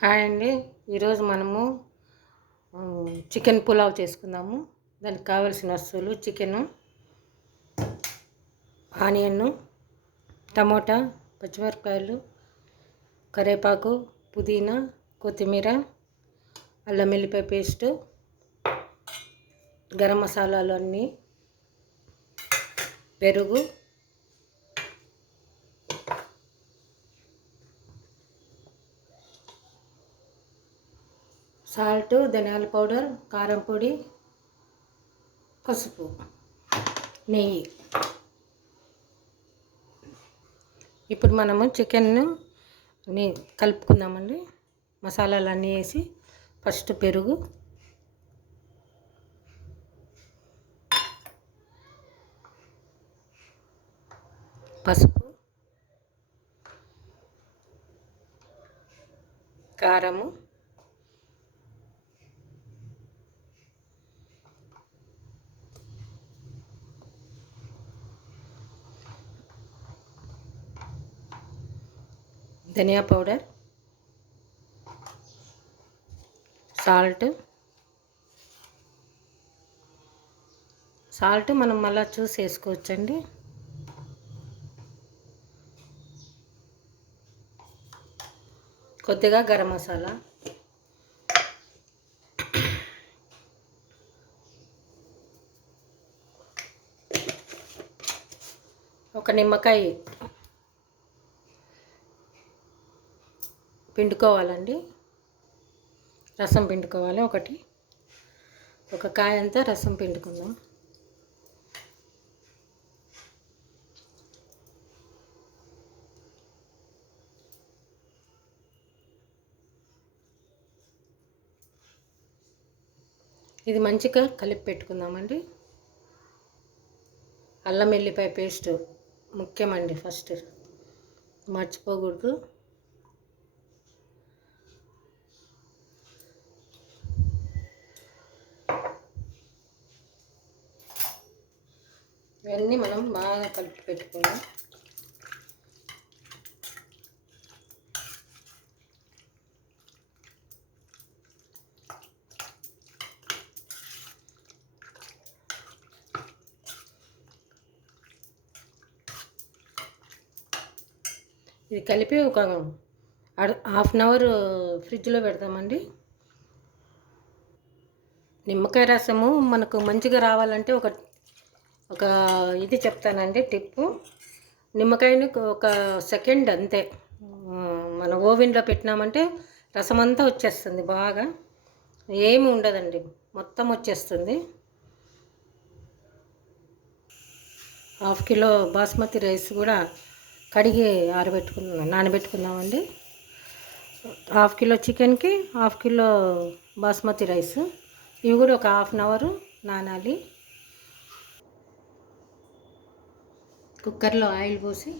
Hi అండి. ఈరోజు మనము చికెన్ పులావ్ చేసుకుందాము. దానికి కావాల్సిన వస్తువులు: చికెను, ఆనియన్, టమోటా, పచ్చిమిరపకాయలు, కరివేపాకు, పుదీనా, కొత్తిమీర, అల్లం వెల్లిపాయ పేస్టు, గరం మసాలాలు అన్నీ, పెరుగు, సాల్ట్, ధనియాల పౌడర్, కారం పొడి, పసుపు, నెయ్యి. ఇప్పుడు మనము చికెన్ను కలుపుకుందామండి. మసాలాలు అన్నీ వేసి ఫస్ట్ పెరుగు, పసుపు, కారము, ధనియా పౌడర్, సాల్ట్ మనం మళ్ళీ చూసి వేసుకోవచ్చండి. కొద్దిగా గరం మసాలా, ఒక నిమ్మకాయ పిండుకోవాలండి. రసం పిండుకోవాలి. ఒక కాయ అంతా రసం పిండుకుందాం. ఇది మంచిగా కలిపి పెట్టుకుందామండి. అల్లం వెల్లిపాయ పేస్ట్ ముఖ్యమండి, ఫస్ట్ మర్చిపోకూడదు. ఇవన్నీ మనం బాగా కలిపి పెట్టుకుందాం. ఇది కలిపి ఒక హాఫ్ అన్ అవర్ ఫ్రిడ్జ్లో పెడతామండి. నిమ్మకాయ రసము మనకు మంచిగా రావాలంటే ఒక ఇది చెప్తానండి, టిప్పు. నిమ్మకాయని ఒక సెకండ్ అంతే మన ఓవెన్లో పెట్టినామంటే రసం అంతా వచ్చేస్తుంది. బాగా ఏమి ఉండదండి, మొత్తం వచ్చేస్తుంది. హాఫ్ కిలో బాస్మతి రైస్ కూడా కడిగి నానబెట్టుకుందామండి. హాఫ్ కిలో చికెన్కి హాఫ్ కిలో బాస్మతి రైస్, ఇవి కూడా ఒక హాఫ్ అన్ అవర్ నానాలి. కుక్కర్లో ఆయిల్ పోసి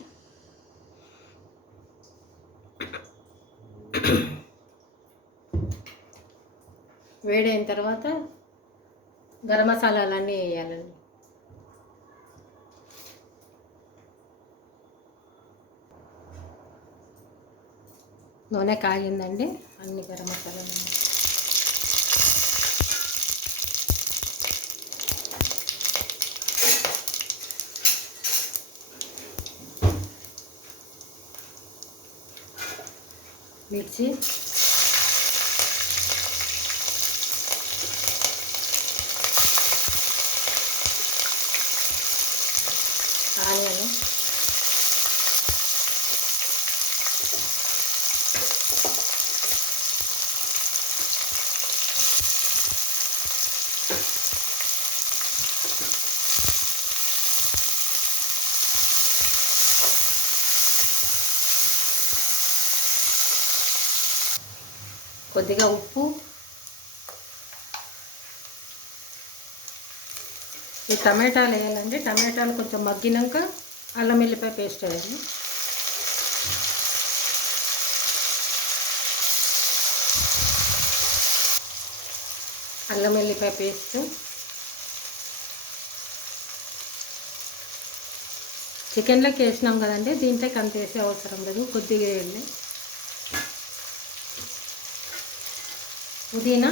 వేడైన తర్వాత గరం మసాలాలన్నీ వేయాలండి. నూనె కాగిందండి. అన్ని గరం మసాలాలు మిర్చి, ఆనియన్, కొద్దిగా ఉప్పు, ఈ టమాటాలు వేయాలండి. టమాటాలు కొంచెం మగ్గినాక అల్లం వెల్లిపాయ పేస్ట్ వేయాలి. అల్లం వెల్లిపాయ పేస్ట్, చికెన్లోకి వేసినాం కదండి, దీంట్లోకి అంత వేసే అవసరం లేదు, కొద్దిగా వేయండి. పుదీనా,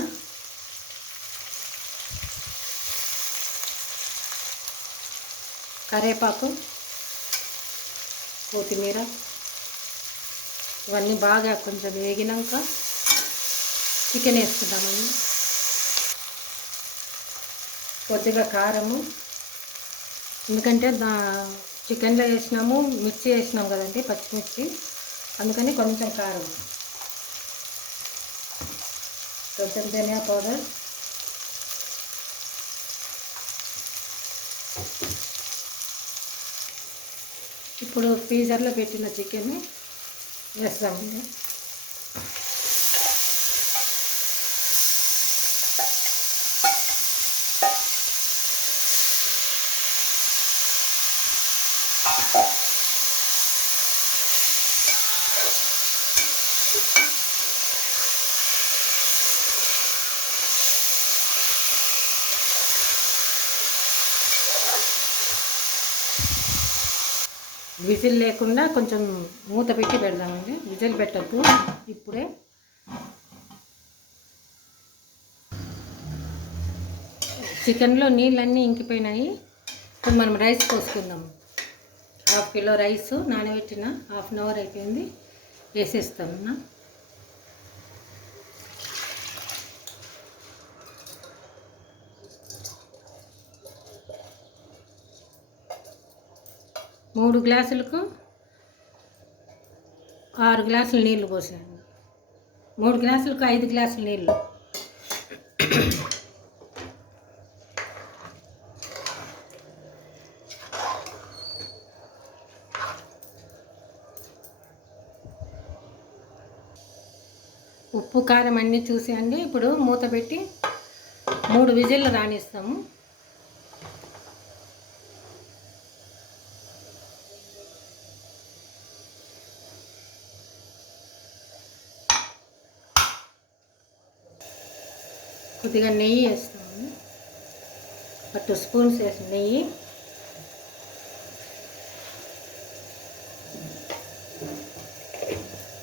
కరివేపాకు, కొత్తిమీర ఇవన్నీ బాగా కొంచెం వేగినాక చికెన్ వేసుకుందామండి. కొద్దిగా కారము, ఎందుకంటే చికెన్లో వేసినాము, మిర్చి వేసినాం కదండి, పచ్చిమిర్చి, అందుకని కొంచెం కారం, కొంచెం ధనియా పౌడర్, ఇప్పుడు ఫ్రీజర్లో పెట్టిన చికెన్ని వేస్తామండి. విజిల్ లేకుండా కొంచెం మూత పెట్టి పెడదామండి, విజిల్ పెట్టద్దు. ఇప్పుడే చికెన్లో నీళ్ళన్నీ ఇంకిపోయినాయి. ఇప్పుడు మనం రైస్ పోసుకుందాం. 1/2 కిలో రైస్ నానబెట్టిన, 1/2 అవర్ అయిపోయింది, వేసేస్తాను. మూడు గ్లాసులకు 6 గ్లాసులు నీళ్లు పోసాను. 3 గ్లాసులకు 5 గ్లాసులు నీళ్ళు. ఉప్పు కారం అన్నీ చూసేయండి. ఇప్పుడు మూత పెట్టి 3 విజిల్లు రానిస్తాము. కొద్దిగా నెయ్యి వేస్తాము, 2 స్పూన్స్ వేసి నెయ్యి.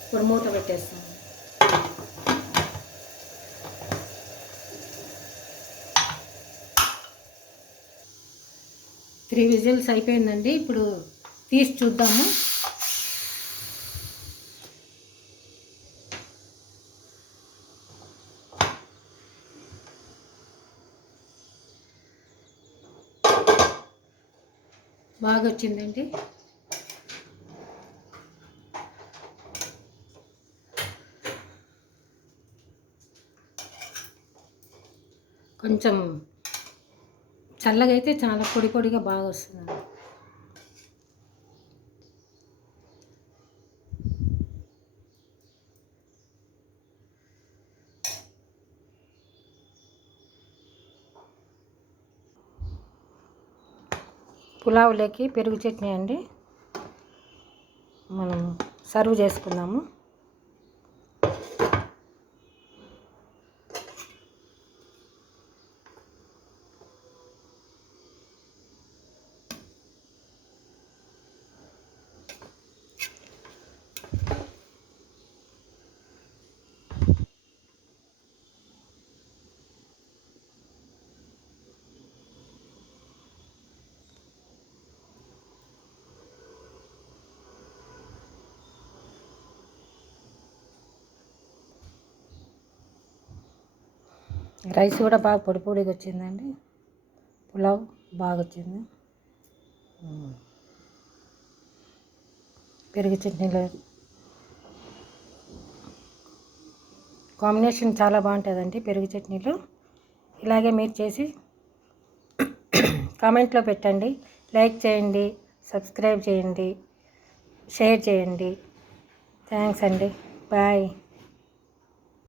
ఇప్పుడు మూత పెట్టేస్తాము. 3 విజిల్స్ అయిపోయిందండి. ఇప్పుడు తీసి చూద్దాము. బాగా వచ్చిందండి. కొంచెం చల్లగా అయితే చాలా పొడి పొడిగా బాగా వస్తుందండి. పులావులోకి పెరుగు చట్నీ అండి, మనం సర్వ్ చేసుకుందాము. రైస్ కూడా బాగా పొడి పొడిగా వచ్చిందండి. పులావ్ బాగా వచ్చింది. పెరుగు చట్నీలో కాంబినేషన్ చాలా బాగుంటుందండి పెరుగు చట్నీలో. ఇలాగే మీరు చేసి కామెంట్లో పెట్టండి, లైక్ చేయండి, సబ్స్క్రైబ్ చేయండి, షేర్ చేయండి. థ్యాంక్స్ అండి. బాయ్.